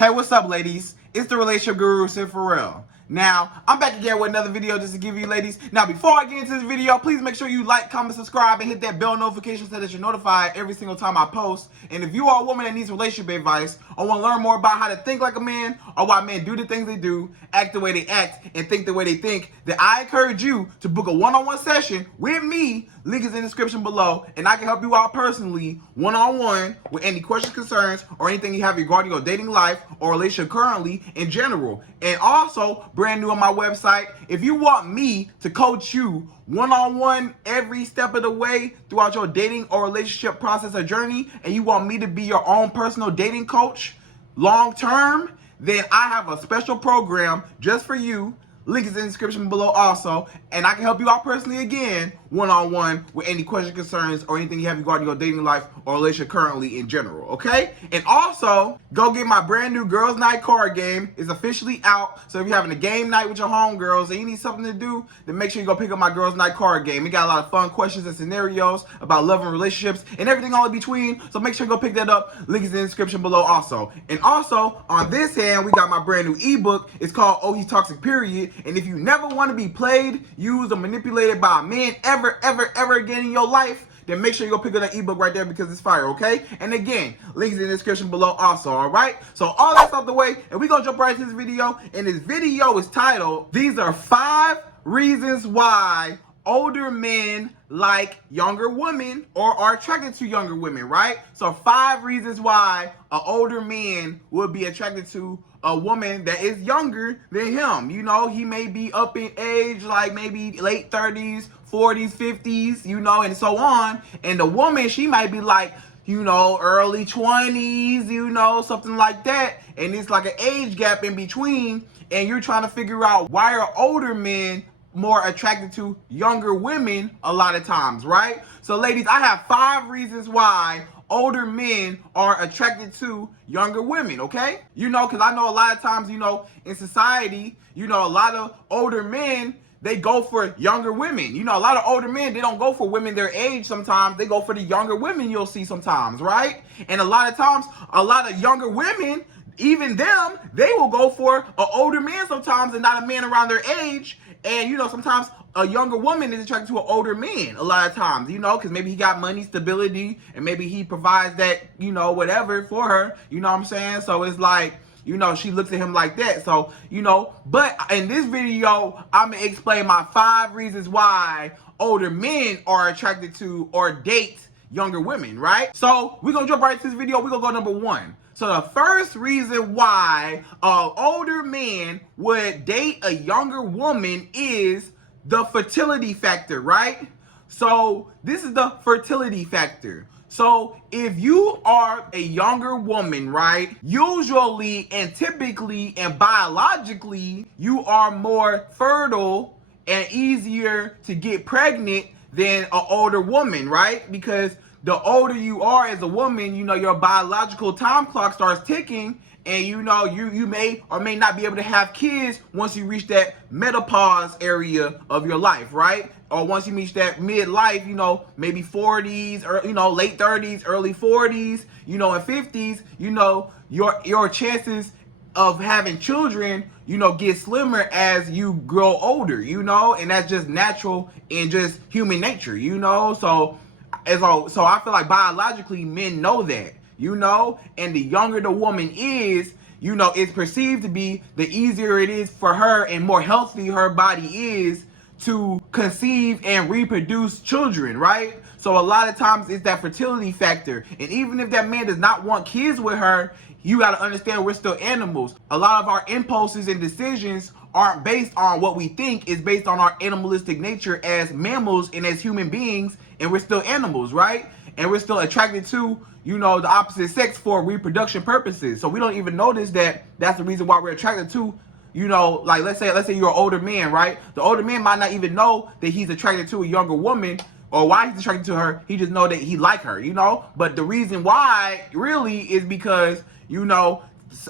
Hey, what's up, ladies? It's the relationship guru, Sydd Ferrell. Now, I'm back again with another video just to give you ladies. Now, before I get into this video, please make sure you like, comment, subscribe, and hit that bell notification so that you're notified every single time I post. And if you are a woman that needs relationship advice or want to learn more about how to think like a man or why men do the things they do, act the way they act, and think the way they think, then I encourage you to book a one-on-one session with me. Link is in the description below, and I can help you out personally, one-on-one, with any questions, concerns, or anything you have regarding your dating life or relationship currently in general. And also, brand new on my website, if you want me to coach you one-on-one every step of the way throughout your dating or relationship process or journey, and you want me to be your own personal dating coach long-term, then I have a special program just for you. Link is in the description below also, and I can help you out personally again, one-on-one, with any questions, concerns, or anything you have regarding your dating life or relationship currently in general, okay? And also, go get my brand new Girls Night card game. It's officially out, so if you're having a game night with your homegirls and you need something to do, then make sure you go pick up my Girls Night card game. It got a lot of fun questions and scenarios about love and relationships and everything all in between, so make sure you go pick that up. Link is in the description below also. And also, on this hand, we got my brand new ebook. It's called Oh He's Toxic Period. And if you never want to be played, used, or manipulated by a man ever again in your life, then make sure you go pick up that ebook right there because it's fire, okay? And again, links in the description below also, all right? So all that's out the way, and we're going to jump right into this video. And this video is titled, These Are 5 Reasons Why Older Men Like Younger Women or are attracted to younger women, right? So 5 reasons why an older man would be attracted to a woman that is younger than him. You know, he may be up in age, like maybe late 30s, 40s, 50s, you know, and so on. And the woman, she might be like, you know, early 20s, you know, something like that. And it's like an age gap in between. And you're trying to figure out why are older men more attracted to younger women a lot of times, right? So ladies, I have 5 reasons why older men are attracted to younger women, okay? You know, because I know a lot of times, you know, in society, you know, a lot of older men, they go for younger women. You know, a lot of older men, they don't go for women their age sometimes. They go for the younger women you'll see sometimes, right? And a lot of times, a lot of younger women, even them, they will go for an older man sometimes and not a man around their age. And, you know, sometimes a younger woman is attracted to an older man a lot of times, you know, because maybe he got money, stability, and maybe he provides that, you know, whatever for her, you know what I'm saying? So it's like, you know, she looks at him like that. So, you know, but in this video, I'm going to explain my 5 reasons why older men are attracted to or date younger women, right? So we're going to jump right into this video. We're going to go number 1. So the first reason why an older man would date a younger woman is the fertility factor, right? So this is the fertility factor. So if you are a younger woman, right, usually and typically and biologically, you are more fertile and easier to get pregnant than an older woman, right? Because the older you are as a woman, you know, your biological time clock starts ticking, and you know, you may or may not be able to have kids once you reach that menopause area of your life, right? Or once you reach that midlife, you know, maybe 40s or, you know, late 30s, early 40s, you know, and 50s, you know, your chances of having children, you know, get slimmer as you grow older, you know, and that's just natural and just human nature, you know. So I feel like biologically men know that, you know, and the younger the woman is, you know, it's perceived to be the easier it is for her and more healthy her body is to conceive and reproduce children, right? So a lot of times it's that fertility factor. And even if that man does not want kids with her, you got to understand we're still animals. A lot of our impulses and decisions aren't based on what we think, it's based on our animalistic nature as mammals and as human beings, and we're still animals, right? And we're still attracted to, you know, the opposite sex for reproduction purposes. So we don't even notice that that's the reason why we're attracted to, you know, like let's say you're an older man, right? The older man might not even know that he's attracted to a younger woman or why he's attracted to her. He just know that he like her, you know? But the reason why really is because, you know,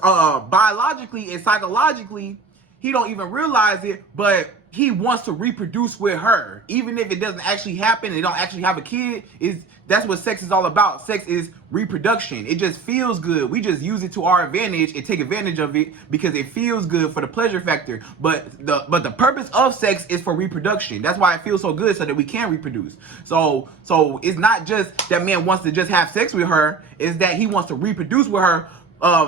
biologically and psychologically, he don't even realize it, but he wants to reproduce with her, even if it doesn't actually happen. They don't actually have a kid. That's what sex is all about. Sex is reproduction. It just feels good. We just use it to our advantage and take advantage of it because it feels good for the pleasure factor. But the purpose of sex is for reproduction. That's why it feels so good, so that we can reproduce. So it's not just that man wants to just have sex with her. It's that he wants to reproduce with her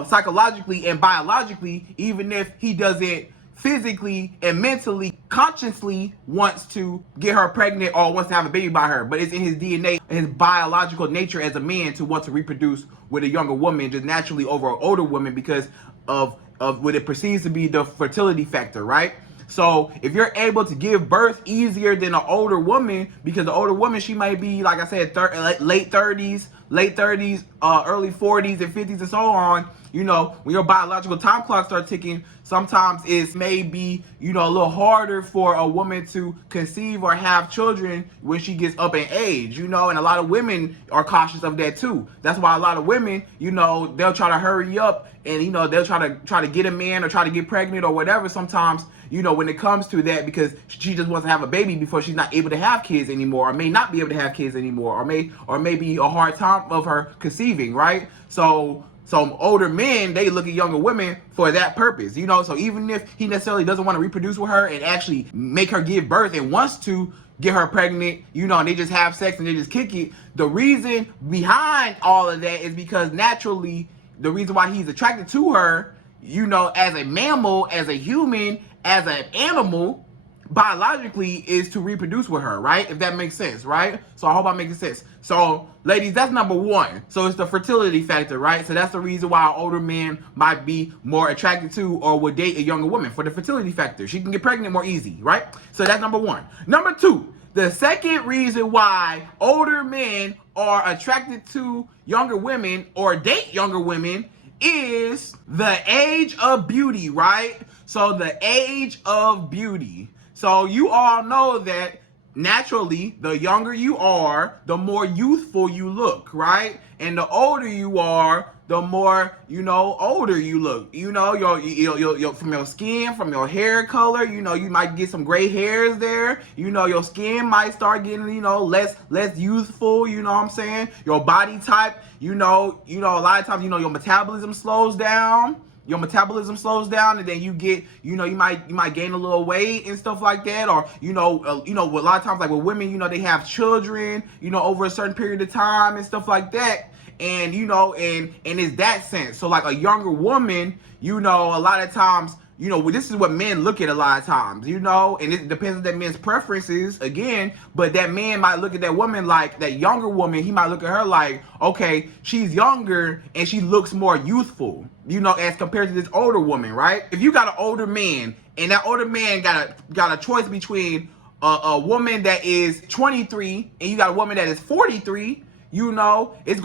psychologically and biologically, even if he doesn't physically and mentally, consciously wants to get her pregnant or wants to have a baby by her. But it's in his DNA, his biological nature as a man to want to reproduce with a younger woman, just naturally over an older woman, because of what it perceives to be the fertility factor, right? So if you're able to give birth easier than an older woman, because the older woman, she might be, like I said, late 30s, early 40s and 50s and so on. You know, when your biological time clock starts ticking, sometimes it's maybe, you know, a little harder for a woman to conceive or have children when she gets up in age, you know, and a lot of women are cautious of that too. That's why a lot of women, you know, they'll try to hurry up and, you know, they'll try to get a man or try to get pregnant or whatever sometimes, you know, when it comes to that, because she just wants to have a baby before she's not able to have kids anymore, or may not be able to have kids anymore, or maybe a hard time of her conceiving, right? So older men, they look at younger women for that purpose, you know. So even if he necessarily doesn't want to reproduce with her and actually make her give birth and wants to get her pregnant, you know, and they just have sex and they just kick it, the reason behind all of that is because naturally, the reason why he's attracted to her, you know, as a mammal, as a human, as an animal, biologically, is to reproduce with her, right? If that makes sense, right? So I hope I'm making sense. So ladies, that's number one. So it's the fertility factor, right? So that's the reason why an older man might be more attracted to or would date a younger woman, for the fertility factor. She can get pregnant more easy, right? So that's number one. Number two, the second reason why older men are attracted to younger women or date younger women is the age of beauty, right? So the age of beauty. So you all know that naturally, the younger you are, the more youthful you look, right? And the older you are, the more, you know, older you look. You know, your from your skin, from your hair color, you know, you might get some gray hairs there. You know, your skin might start getting, you know, less youthful, you know what I'm saying? Your body type, you know, a lot of times, you know, your metabolism slows down. And then you get, you know, you might gain a little weight and stuff like that, or you know, a lot of times, like with women, you know, they have children, you know, over a certain period of time and stuff like that, and you know, and it's that sense. So like a younger woman, you know, a lot of times, you know, this is what men look at a lot of times, you know, and it depends on that man's preferences again, but that man might look at that woman, like that younger woman, he might look at her like, okay, she's younger and she looks more youthful, you know, as compared to this older woman, right? If you got an older man and that older man got a choice between a woman that is 23 and you got a woman that is 43, you know, it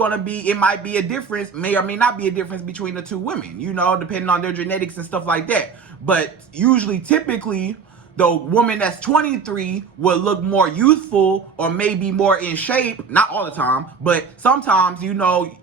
might be a difference, may or may not be a difference between the two women, you know, depending on their genetics and stuff like that. But usually, typically, the woman that's 23 will look more youthful or maybe more in shape. Not all the time, but sometimes, you know,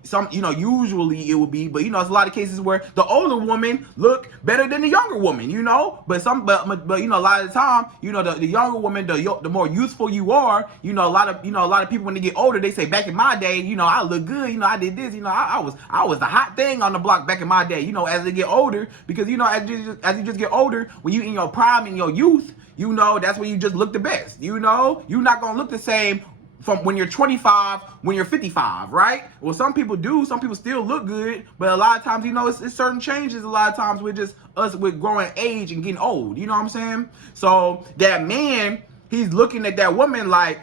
usually it would be. But you know, it's a lot of cases where the older woman look better than the younger woman. You know, but you know, a lot of the time, you know, the younger woman, the more youthful you are. You know, a lot of people when they get older, they say, back in my day, you know, I look good. You know, I did this. You know, I was the hot thing on the block back in my day. You know, as they get older, because you know, as you just get older, when you in your prime, in your youth, you know, that's when you just look the best. You know, you're not gonna look the same from when you're 25, when you're 55, right? Well, some people do. Some people still look good, but a lot of times, you know, it's certain changes. A lot of times with just us with growing age and getting old. You know what I'm saying? So that man, he's looking at that woman like,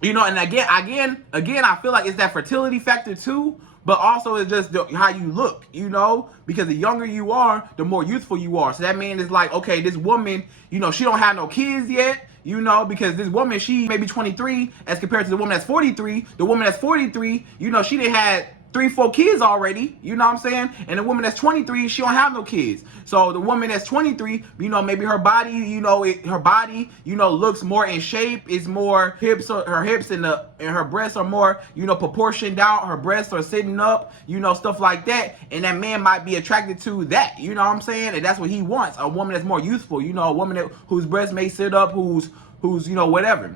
you know, and again, I feel like it's that fertility factor too. But also it's just how you look, you know, because the younger you are, the more youthful you are. So that man is like, okay, this woman, you know, she don't have no kids yet, you know, because this woman, she may be 23 as compared to the woman that's 43. The woman that's 43, you know, she didn't have 3-4 kids already, you know what I'm saying? And the woman that's 23, she don't have no kids. So the woman that's 23, you know, maybe her body, you know, her body, you know, looks more in shape, is more hips, her hips and her breasts are more, you know, proportioned out, her breasts are sitting up, you know, stuff like that. And that man might be attracted to that, you know what I'm saying? And that's what he wants, a woman that's more youthful, you know, a woman whose breasts may sit up, who's, you know, whatever.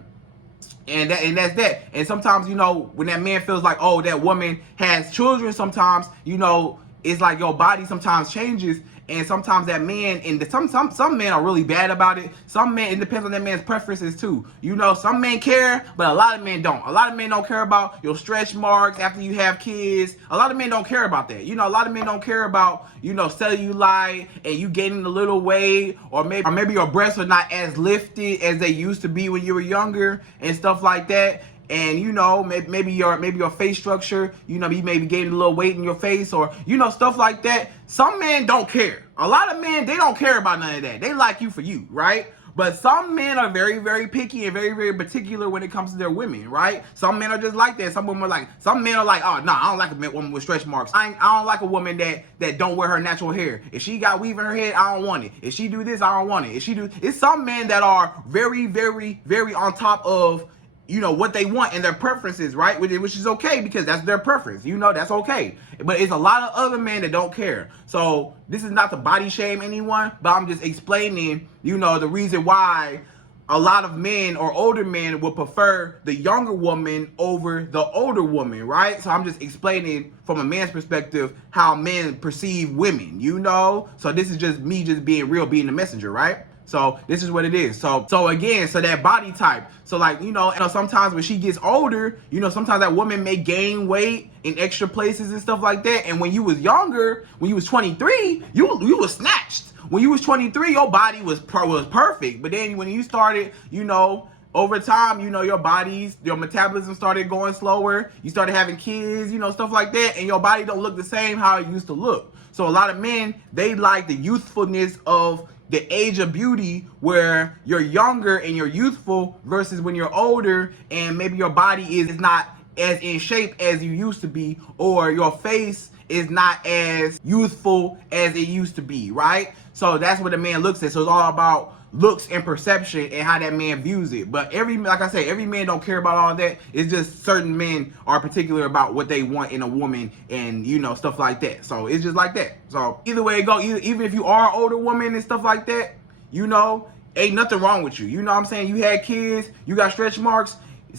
And that's that. And sometimes, you know, when that man feels like, oh, that woman has children, sometimes, you know, it's like your body sometimes changes. And sometimes that man, and some men are really bad about it. Some men, it depends on that man's preferences too. You know, some men care, but a lot of men don't. A lot of men don't care about your stretch marks after you have kids. A lot of men don't care about that. You know, a lot of men don't care about, you know, cellulite and you gaining a little weight, or maybe your breasts are not as lifted as they used to be when you were younger and stuff like that. And you know, maybe your face structure, you know, you maybe gaining a little weight in your face, or you know, stuff like that. Some men don't care. A lot of men, they don't care about none of that. They like you for you, right? But some men are very, very picky and very, very particular when it comes to their women, right? Some men are just like that. Some men are like, oh, no, I don't like a woman with stretch marks. I don't like a woman that don't wear her natural hair. If she got weave in her head, I don't want it. If she do this, I don't want it. It's some men that are very, very, very on top of, you know, what they want and their preferences, right? Which is okay, because that's their preference. You know, that's okay. But it's a lot of other men that don't care. So this is not to body shame anyone, but I'm just explaining, you know, the reason why a lot of men or older men would prefer the younger woman over the older woman, right? So I'm just explaining from a man's perspective how men perceive women, you know? So this is just me just being real, being the messenger, right? So this is what it is. So again, so that body type. So like, you know, sometimes when she gets older, you know, sometimes that woman may gain weight in extra places and stuff like that. And when you was younger, when you was 23, you was snatched. When you was 23, your body was perfect. But then when you started, you know, over time, you know, your metabolism started going slower. You started having kids, you know, stuff like that. And your body don't look the same how it used to look. So a lot of men, they like the youthfulness of the age of beauty, where you're younger and you're youthful, versus when you're older and maybe your body is not as in shape as you used to be, or your face is not as youthful as it used to be, right? So that's what a man looks at. So it's all about looks and perception and how that man views it. But like I say, every man don't care about all that. It's just certain men are particular about what they want in a woman, and you know, stuff like that. So it's just like that. So either way it go, even if you are an older woman and stuff like that, you know, ain't nothing wrong with you. You know what I'm saying? You had kids, you got stretch marks.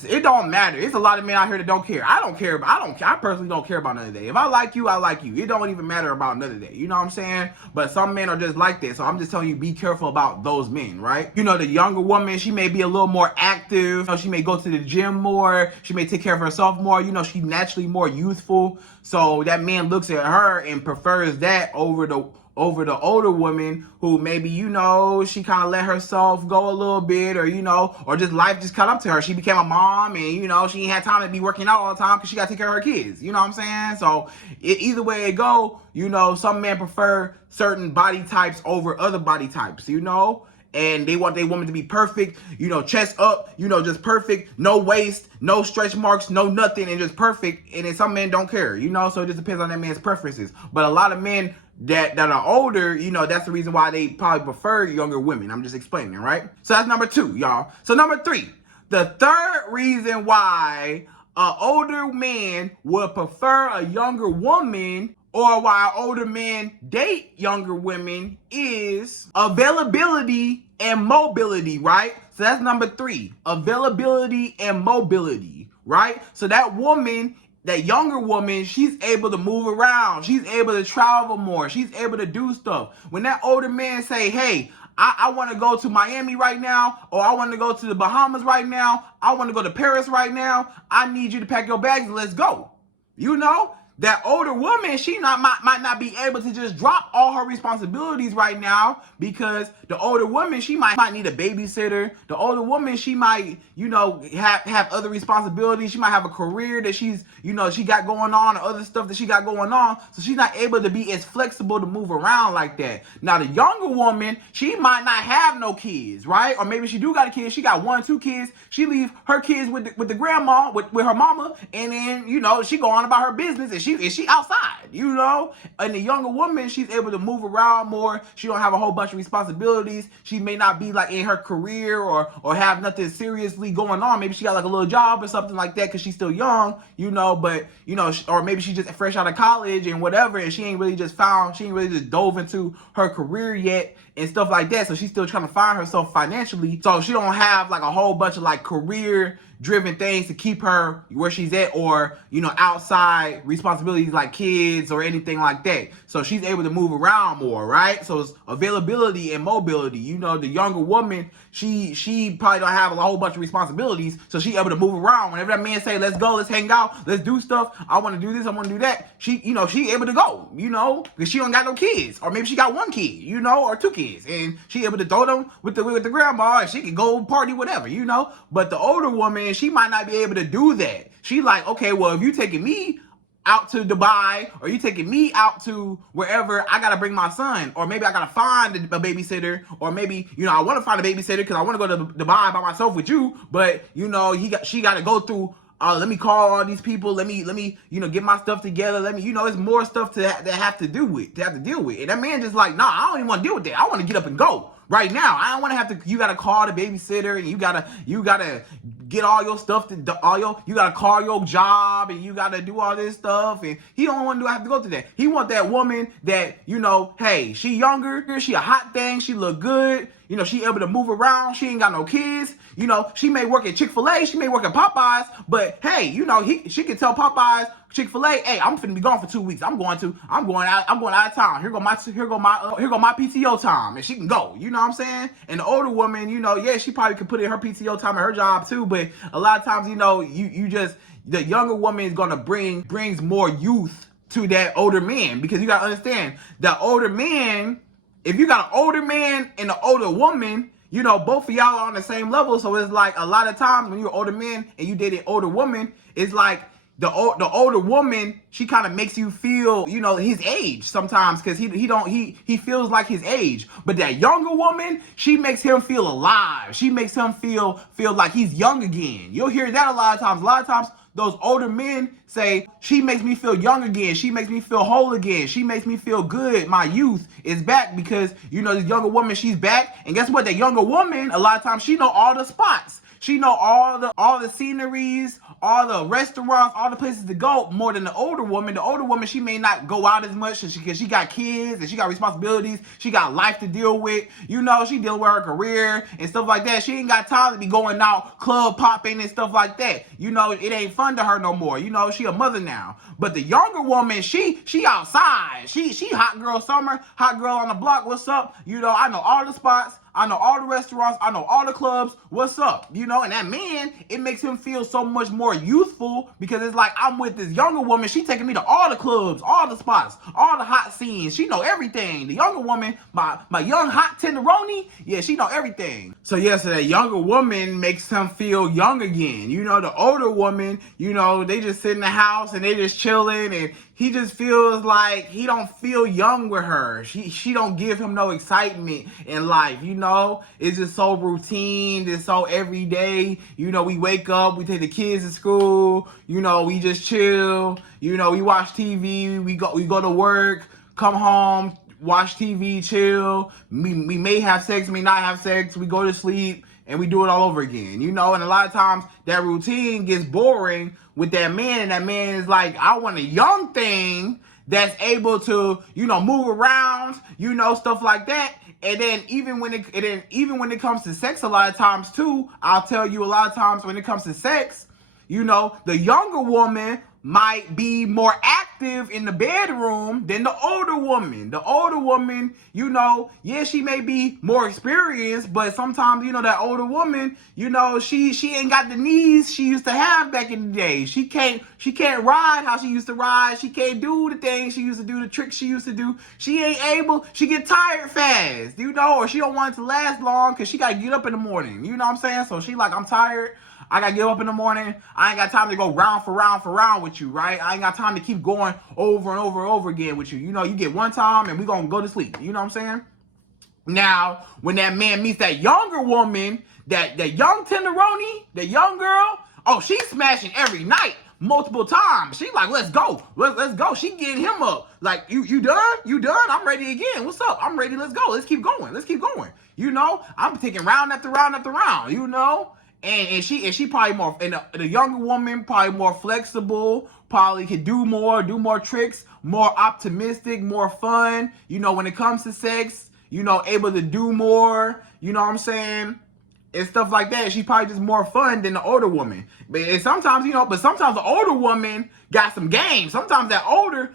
It don't matter. It's a lot of men out here that don't care. I don't care. I personally don't care about none of that. If I like you, I like you. It don't even matter about none of that. You know what I'm saying? But some men are just like that. So I'm just telling you, be careful about those men, right? You know, the younger woman, she may be a little more active. You know, she may go to the gym more. She may take care of herself more. You know, she's naturally more youthful. So that man looks at her and prefers that over the older woman who maybe, you know, she kind of let herself go a little bit, or, you know, or just life just caught up to her. She became a mom, and, you know, she ain't had time to be working out all the time because she got to take care of her kids. You know what I'm saying? So either way it go, you know, some men prefer certain body types over other body types, you know, and they want their woman to be perfect, you know, chest up, you know, just perfect, no waist, no stretch marks, no nothing, and just perfect. And then some men don't care, you know, so it just depends on that man's preferences. But a lot of men that are older, you know, that's the reason why they probably prefer younger women. I'm just explaining, right? So that's number 2, y'all. So number 3, the third reason why an older man would prefer a younger woman, or why older men date younger women, is availability and mobility, right? So that's number 3, availability and mobility, right? So that younger woman, she's able to move around. She's able to travel more. She's able to do stuff. When that older man say, hey, I want to go to Miami right now, or I want to go to the Bahamas right now, I want to go to Paris right now, I need you to pack your bags and let's go. You know, that older woman, she might not be able to just drop all her responsibilities right now, because the older woman, she might need a babysitter. The older woman, she might, you know, have other responsibilities. She might have a career that she's, you know, she got going on, or other stuff that she got going on. So she's not able to be as flexible to move around like that. Now, the younger woman, she might not have no kids, right? Or maybe she do got a kid. She got 1 or 2 kids. She leave her kids with the grandma, with her mama, and then, you know, she go on about her business, and she outside, you know? And the younger woman, she's able to move around more. She don't have a whole bunch of responsibilities. She may not be like in her career or have nothing seriously going on. Maybe she got like a little job or something like that because she's still young, you know, but, you know, or maybe she just fresh out of college and whatever, and she ain't really just dove into her career yet and stuff like that. So she's still trying to find herself financially. So she don't have like a whole bunch of like career driven things to keep her where she's at, or, you know, outside responsibilities like kids or anything like that. So she's able to move around more, right? So it's availability and mobility. You know, the younger woman, she probably don't have a whole bunch of responsibilities, so she able to move around. Whenever that man say, let's go, let's hang out, let's do stuff, I want to do this, I want to do that, she, you know, she able to go, you know, because she don't got no kids, or maybe she got one kid, you know, or two kids, and she able to throw them with the grandma, and she can go party, whatever, you know. But the older woman, she might not be able to do that. She like, okay, well, if you taking me out to Dubai, or you taking me out to wherever, I gotta bring my son, or maybe I gotta find a babysitter, or maybe, you know, I want to find a babysitter because I want to go to Dubai by myself with you, but, you know, she got to go through, let me call all these people, let me, you know, get my stuff together, let me, you know, it's more stuff to have to deal with, and that man just like, nah, I don't even want to deal with that, I want to get up and go right now. I don't want to have to, you got to call the babysitter, and you got to get all your stuff, you got to call your job, and you got to do all this stuff, and he don't want to have to go through that. He want that woman that, you know, hey, she younger, she a hot thing, she look good, you know, she able to move around, she ain't got no kids, you know, she may work at Chick-fil-A, she may work at Popeyes, but hey, you know, she can tell Popeyes, Chick-fil-A, hey, I'm finna be gone for 2 weeks. I'm going out of town. Here go my PTO time, and she can go. You know what I'm saying? And the older woman, you know, yeah, she probably could put in her PTO time at her job too, but a lot of times, you know, the younger woman is gonna brings more youth to that older man, because you gotta understand the older man. If you got an older man and an older woman, you know, both of y'all are on the same level. So it's like a lot of times when you're an older man and you date an older woman, it's like the older woman, she kind of makes you feel, you know, his age sometimes, because he feels like his age. But that younger woman, she makes him feel alive. She makes him feel like he's young again. You'll hear that a lot of times. A lot of times those older men say, she makes me feel young again. She makes me feel whole again. She makes me feel good. My youth is back, because, you know, this younger woman, she's back. And guess what? That younger woman, a lot of times, she know all the spots. She know all the sceneries, all the restaurants, all the places to go more than the older woman. The older woman, she may not go out as much because she got kids and she got responsibilities. She got life to deal with. You know, she dealing with her career and stuff like that. She ain't got time to be going out club popping and stuff like that. You know, it ain't fun to her no more. You know, she a mother now. But the younger woman, she outside. She hot girl summer, hot girl on the block. What's up? You know, I know all the spots. I know all the restaurants. I know all the clubs. What's up? You know, and that man, it makes him feel so much more youthful, because it's like, I'm with this younger woman. She taking me to all the clubs, all the spots, all the hot scenes. She know everything. The younger woman, my young hot tenderoni, yeah, she know everything. So yeah, so that younger woman makes him feel young again. You know, the older woman, you know, they just sit in the house and they just chilling, and he just feels like he don't feel young with her. She don't give him no excitement in life, you know? It's just so routine, it's so everyday. You know, we wake up, we take the kids to school, you know, we just chill, you know, we watch TV, we go to work, come home, watch TV, chill. We may have sex, may not have sex, we go to sleep, and we do it all over again, you know? And a lot of times that routine gets boring with that man, and that man is like, I want a young thing that's able to, you know, move around, you know, stuff like that. And then even when it comes to sex, a lot of times too, I'll tell you, a lot of times when it comes to sex, you know, the younger woman might be more active in the bedroom than the older woman. The older woman, you know, yeah, she may be more experienced, but sometimes, you know, that older woman, you know, she ain't got the knees she used to have back in the day. She can't ride how she used to ride. She can't do the things she used to do, the tricks she used to do. She ain't able, she get tired fast, you know, or she don't want it to last long because she got to get up in the morning. You know what I'm saying? So she like, I'm tired. I gotta get up in the morning. I ain't got time to go round for round with you, right? I ain't got time to keep going over and over again with you. You know, you get one time and we gonna go to sleep. You know what I'm saying? Now, when that man meets that younger woman, that young tenderoni, the young girl, oh, she's smashing every night. multiple times. She like, let's go. Let's go. She getting him up. Like, you done? You done? I'm ready again. What's up? I'm ready. Let's go. Let's keep going. Let's keep going. You know, I'm taking round after round after round, you know? And she probably more, and the younger woman probably more flexible, probably could do more tricks, more optimistic, more fun, you know, when it comes to sex, you know, able to do more, you know what I'm saying? And stuff like that. She probably just more fun than the older woman. But sometimes, you know, sometimes the older woman got some game. Sometimes the older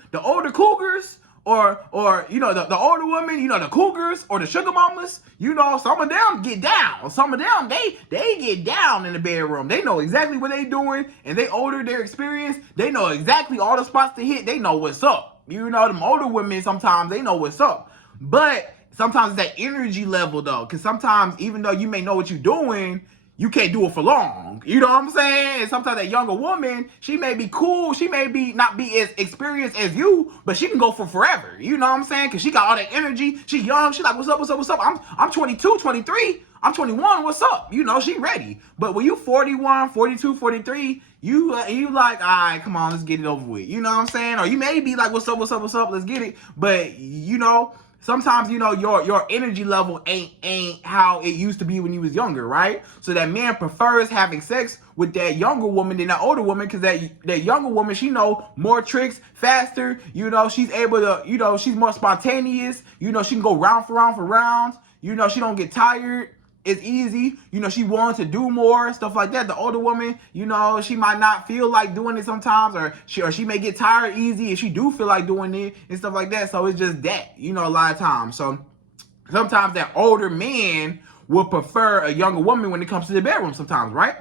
cougars, or you know, the older women, you know, the cougars or the sugar mamas, you know, some of them get down. Some of them, they get down in the bedroom. They know exactly what they doing, and they older, they're experienced. They know exactly all the spots to hit. They know what's up. You know, them older women, sometimes they know what's up. But sometimes it's that energy level, though, because sometimes even though you may know what you're doing, you can't do it for long. You know what I'm saying? And sometimes that younger woman, she may be cool. She may be not be as experienced as you, but she can go for forever. You know what I'm saying? Because she got all that energy. She young. She like, what's up, what's up, what's up? I'm 22, 23. I'm 21. What's up? You know, she ready. But when you 41, 42, 43, you like, all right, come on, let's get it over with. You know what I'm saying? Or you may be like, what's up, what's up, what's up? Let's get it. But, you know, sometimes, you know, your energy level ain't how it used to be when you was younger, right? So that man prefers having sex with that younger woman than that older woman, because that younger woman, she know more tricks faster. You know, she's able to, you know, she's more spontaneous. You know, she can go round for rounds. You know, she don't get tired. It's easy. You know, she wants to do more, stuff like that. The older woman, you know, she might not feel like doing it sometimes, or she may get tired easy if she do feel like doing it and stuff like that. So it's just that, you know, a lot of times. So sometimes that older man will prefer a younger woman when it comes to the bedroom sometimes, right?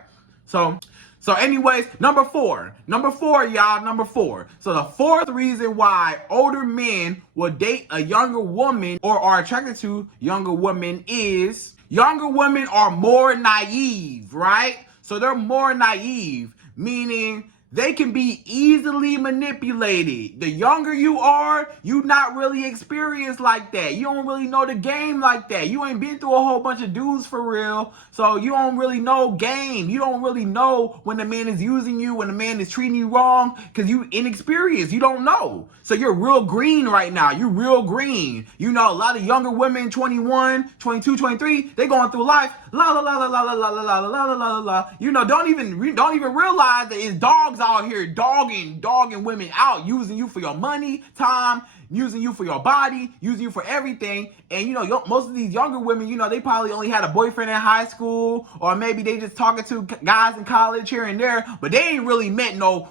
So anyways, number four, y'all, number four. So the fourth reason why older men will date a younger woman or are attracted to younger women is younger women are more naive, right? So they're more naive, meaning they can be easily manipulated. The younger you are, you not really experienced like that. You don't really know the game like that. You ain't been through a whole bunch of dudes for real. So you don't really know game. You don't really know when the man is using you, when the man is treating you wrong, because you inexperienced. You don't know. So you're real green right now. You're real green. You know, a lot of younger women, 21, 22, 23, they going through life, la la la la la la la la la la la la. You know, don't even realize that it's dogs out here dogging women out, using you for your money, time, using you for your body, using you for everything. And you know, most of these younger women, you know, they probably only had a boyfriend in high school, or maybe they just talking to guys in college here and there, but they ain't really met no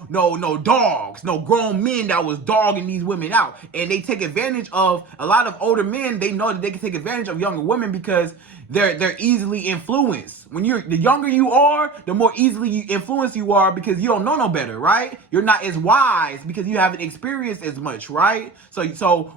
dogs, no grown men that was dogging these women out. And they take advantage of a lot of older men. They know that they can take advantage of younger women because they're easily influenced. When the younger you are, the more easily influenced you are, because you don't know no better, right? You're not as wise because you haven't experienced as much, right? So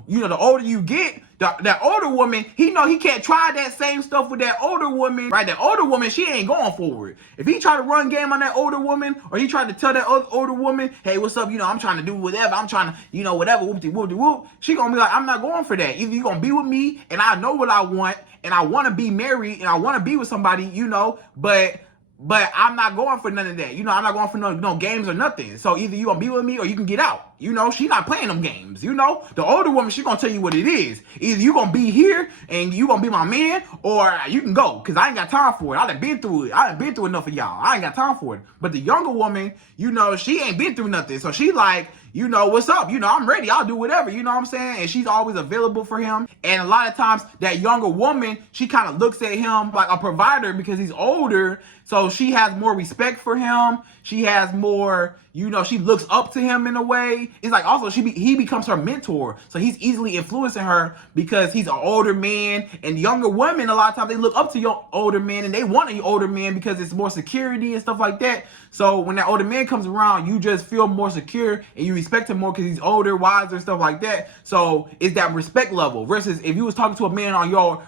you know, the older you get, that older woman, he can't try that same stuff with that older woman, right? That older woman, she ain't going for it. If he try to run game on that older woman, or he tried to tell that older woman, hey, what's up? You know, I'm trying to do whatever. I'm trying to, you know, whatever, whoop-de-whoop-de-whoop. She gonna be like, I'm not going for that. Either you gonna be with me, and I know what I want, and I want to be married, and I want to be with somebody, you know, but I'm not going for none of that. You know, I'm not going for no games or nothing. So either you gonna be with me or you can get out. You know, she not playing them games. You know, the older woman, she gonna tell you what it is. Either you gonna be here and you gonna be my man, or you can go, because I ain't got time for it. I done been through it. I done been through enough of y'all. I ain't got time for it. But the younger woman, you know, she ain't been through nothing. So she like, you know, what's up? You know, I'm ready. I'll do whatever. You know what I'm saying? And she's always available for him. And a lot of times that younger woman, she kind of looks at him like a provider because he's older. So she has more respect for him. She has more, you know, she looks up to him in a way. It's like also he becomes her mentor. So he's easily influencing her because he's an older man. And younger women, a lot of times they look up to your older man, and they want an older man because it's more security and stuff like that. So when that older man comes around, you just feel more secure and you respect him more because he's older, wiser, stuff like that. So it's that respect level. Versus if you was talking to a man on your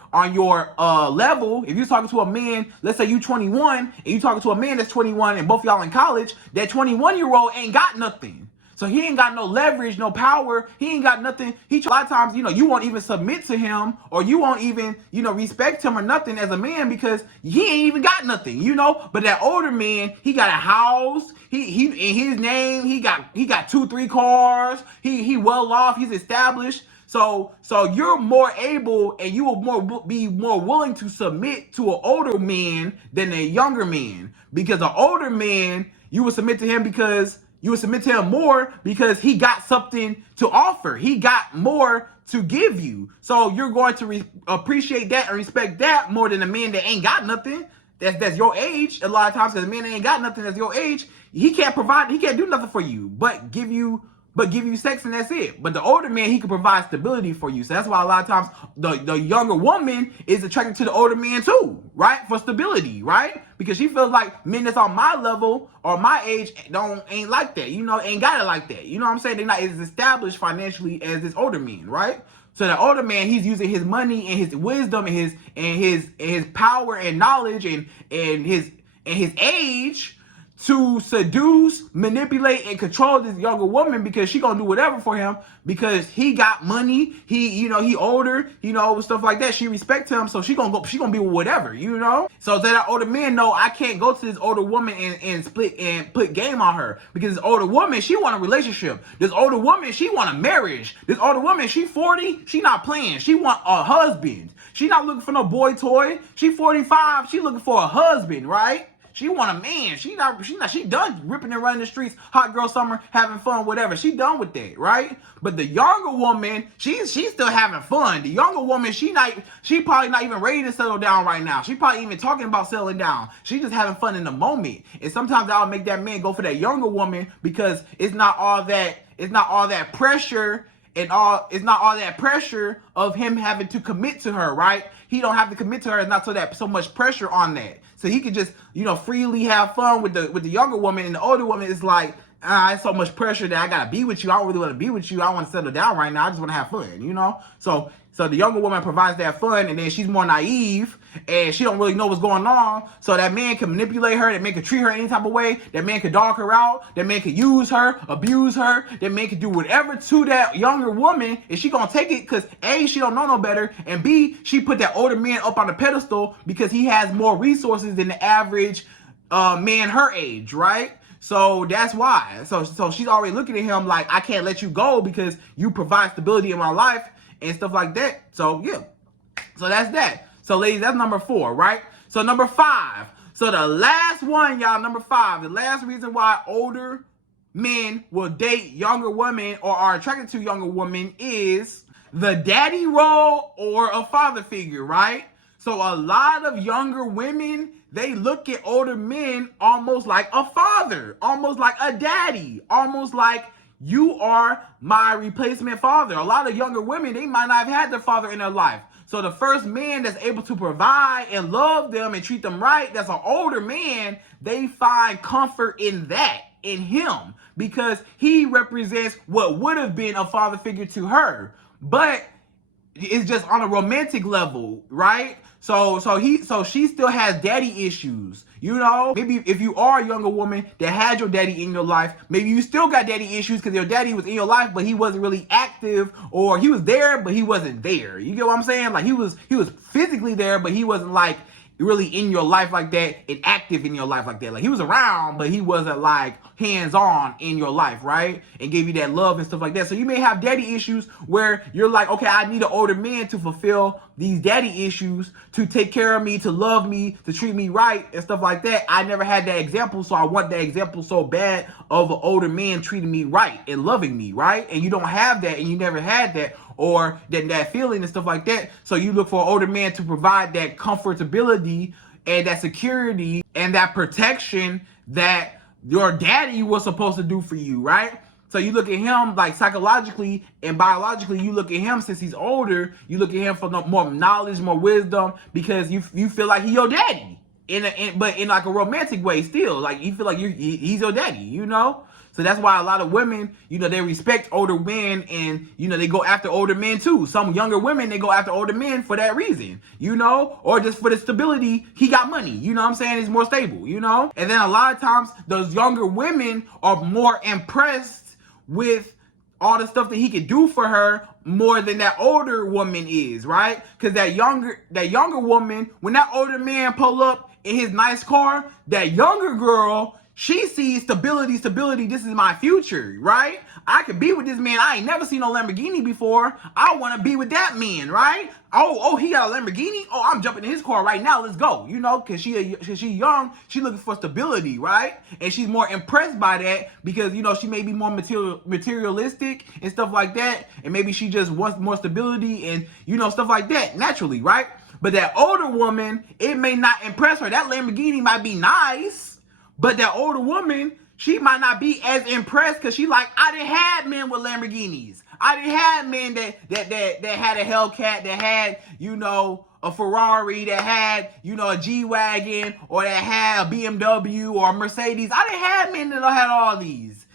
level, if you was talking to a man, let's say you 21 and you talking to a man that's 21 and both y'all in college, that 21-year-old ain't got nothing. So he ain't got no leverage, no power. He ain't got nothing. A lot of times, you won't even submit to him, or you won't even, respect him or nothing as a man, because he ain't even got nothing, But that older man, he got a house. He in his name, he got 2-3 cars. He well off. He's established. So you're more able, and you will be more willing to submit to an older man than a younger man, because an older man, you will submit to him because you would submit to him more because he got something to offer. He got more to give you. So you're going to appreciate that and respect that more than a man that ain't got nothing. That's your age. A lot of times, because a man that ain't got nothing that's your age, he can't provide, he can't do nothing for you, but give you sex, and that's it. But the older man, he can provide stability for you. So that's why a lot of times the younger woman is attracted to the older man too, right? For stability, right? Because she feels like men that's on my level or my age ain't like that, ain't got it like that. You know what I'm saying? They're not as established financially as this older man, right? So the older man, he's using his money and his wisdom and his power and knowledge and his age to seduce, manipulate, and control this younger woman, because she gonna do whatever for him, because he got money, he older, stuff like that. She respects him, so she gonna be whatever, So that older man know, I can't go to this older woman and split and put game on her, because this older woman, she want a relationship. This older woman, she want a marriage. This older woman, she 40, she not playing. She want a husband. She not looking for no boy toy. She 45, she looking for a husband, right? She want a man. She done ripping and running the streets, hot girl summer, having fun, whatever. She done with that, right? But the younger woman, she's still having fun. The younger woman, she probably not even ready to settle down right now. She probably even talking about settling down. She just having fun in the moment. And sometimes that'll make that man go for that younger woman, because it's not all that pressure of him having to commit to her, right? He don't have to commit to her. It's not so much pressure on that. So he could just, freely have fun with the younger woman, and the older woman is like, it's so much pressure that I gotta be with you. I don't really want to be with you. I want to settle down right now. I just want to have fun, So the younger woman provides that fun, and then she's more naive, and she don't really know what's going on. So that man can manipulate her. That man can treat her any type of way. That man can dog her out. That man can use her, abuse her. That man can do whatever to that younger woman, and she gonna take it because A, she don't know no better, and B, she put that older man up on the pedestal because he has more resources than the average man her age, right? So that's why. So she's already looking at him like, I can't let you go because you provide stability in my life and stuff like that. So yeah, so that's that. So ladies, that's number 4, right? So number 5. So the last one, y'all, number 5, the last reason why older men will date younger women or are attracted to younger women is the daddy role or a father figure, right? So a lot of younger women, they look at older men almost like a father, almost like a daddy, almost like, you are my replacement father. A lot of younger women, they might not have had their father in their life. So the first man that's able to provide and love them and treat them right, that's an older man, they find comfort in that, in him, because he represents what would have been a father figure to her. But it's just on a romantic level, right? So she still has daddy issues, Maybe if you are a younger woman that had your daddy in your life, maybe you still got daddy issues because your daddy was in your life, but he wasn't really active, or he was there, but he wasn't there. You get what I'm saying? Like he was physically there, but he wasn't like really in your life like that and active in your life like that. Like he was around, but he wasn't like hands-on in your life, right? And gave you that love and stuff like that. So you may have daddy issues where you're like, okay, I need an older man to fulfill these daddy issues, to take care of me, to love me, to treat me right and stuff like that. I never had that example, so I want that example so bad of an older man treating me right and loving me, right? And you don't have that, and you never had that, or that feeling and stuff like that. So you look for an older man to provide that comfortability and that security and that protection that your daddy was supposed to do for you, right? So you look at him like psychologically and biologically, you look at him since he's older, you look at him for more knowledge, more wisdom, because you feel like he's your daddy. But in like a romantic way still. Like you feel like he's your daddy, So that's why a lot of women, they respect older men, and, they go after older men too. Some younger women, they go after older men for that reason, or just for the stability. He got money, what I'm saying? He's more stable, And then a lot of times those younger women are more impressed with all the stuff that he could do for her more than that older woman is, right? Because that younger woman, when that older man pull up in his nice car, that younger girl, she sees stability, this is my future, right? I could be with this man. I ain't never seen no Lamborghini before. I want to be with that man, right? Oh, he got a Lamborghini? Oh, I'm jumping in his car right now. Let's go. You know, because she young. She looking for stability, right? And she's more impressed by that because, you know, she may be more materialistic and stuff like that. And maybe she just wants more stability and, you know, stuff like that naturally, right? But that older woman, it may not impress her. That Lamborghini might be nice, but that older woman, she might not be as impressed because she like, I done had men with Lamborghinis. I done had men that had a Hellcat, that had, you know, a Ferrari, that had, you know, a G-Wagon, or that had a BMW or a Mercedes. I done had men that had all these.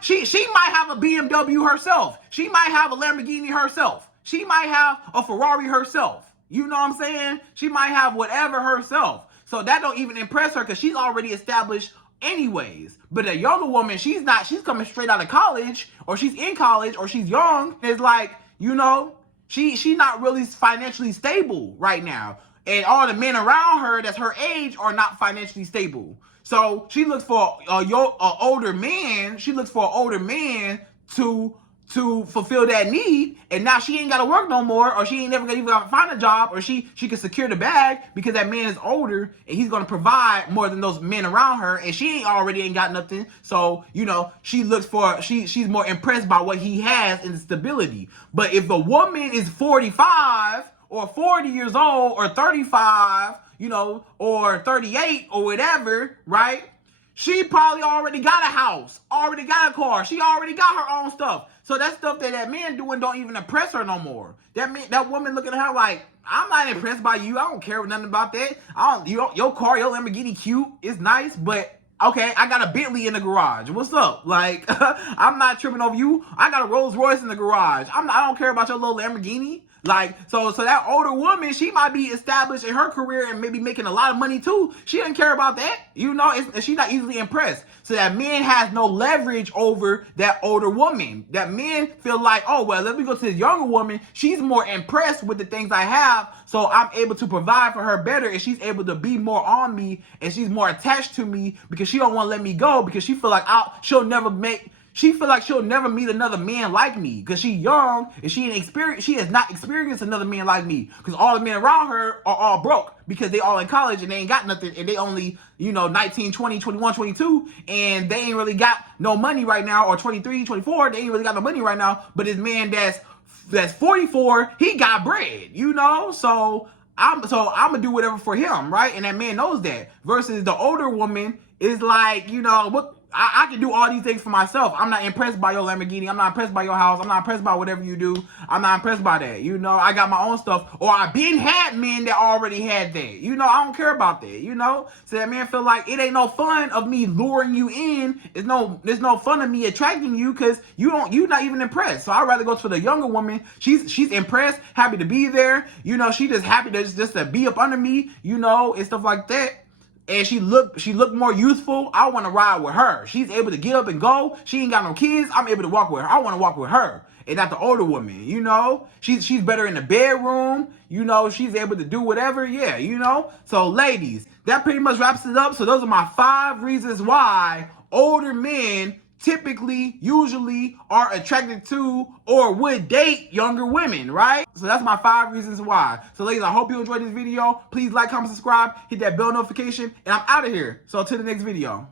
She might have a BMW herself. She might have a Lamborghini herself. She might have a Ferrari herself. You know what I'm saying? She might have whatever herself. So that don't even impress her because she's already established anyways. But a younger woman, she's coming straight out of college, or she's in college, or she's young. It's like, you know, she's not really financially stable right now. And all the men around her that's her age are not financially stable. So she looks for an older man. She looks for an older man to fulfill that need, and now she ain't got to work no more, or she ain't never gonna even find a job, or she can secure the bag because that man is older and he's gonna provide more than those men around her, and she ain't got nothing. So, you know, she looks for, she's more impressed by what he has in stability. But if the woman is 45 or 40 years old or 35, you know, or 38 or whatever, right? She probably already got a house, already got a car. She already got her own stuff. So that stuff that man doing don't even impress her no more. That woman looking at her like, I'm not impressed by you. I don't care nothing about that. Your car, your Lamborghini cute, it's nice, but okay, I got a Bentley in the garage. What's up? Like, I'm not tripping over you. I got a Rolls Royce in the garage. I don't care about your little Lamborghini. Like, so that older woman, she might be established in her career and maybe making a lot of money too. She doesn't care about that. You know, she's not easily impressed. So that man has no leverage over that older woman. That man feel like, oh, well, let me go to this younger woman. She's more impressed with the things I have, so I'm able to provide for her better, and she's able to be more on me, and she's more attached to me because she don't want to let me go because she feel like she feel like she'll never meet another man like me because she's young and she has not experienced another man like me because all the men around her are all broke because they all in college and they ain't got nothing, and they only, you know, 19, 20, 21, 22, and they ain't really got no money right now, or 23, 24, they ain't really got no money right now. But this man that's 44, he got bread, you know? So I'm gonna do whatever for him, right? And that man knows that. Versus the older woman is like, you know, what, I can do all these things for myself. I'm not impressed by your Lamborghini. I'm not impressed by your house. I'm not impressed by whatever you do. I'm not impressed by that. You know, I got my own stuff. Or I been had men that already had that. You know, I don't care about that. You know? So that man feel like it ain't no fun of me luring you in. There's no fun of me attracting you because you're not even impressed. So I'd rather go to the younger woman. She's impressed, happy to be there. You know, she just happy to just to be up under me, you know, and stuff like that. And she looked more youthful. I want to ride with her. She's able to get up and go. She ain't got no kids. I'm able to walk with her. I want to walk with her and not the older woman, you know? She's better in the bedroom. You know, she's able to do whatever. Yeah, you know? So, ladies, that pretty much wraps it up. So those are my 5 reasons why older men usually are attracted to or would date younger women, right? So that's my 5 reasons why. So ladies, I hope you enjoyed this video. Please like, comment, subscribe, hit that bell notification, and I'm out of here. So till the next video.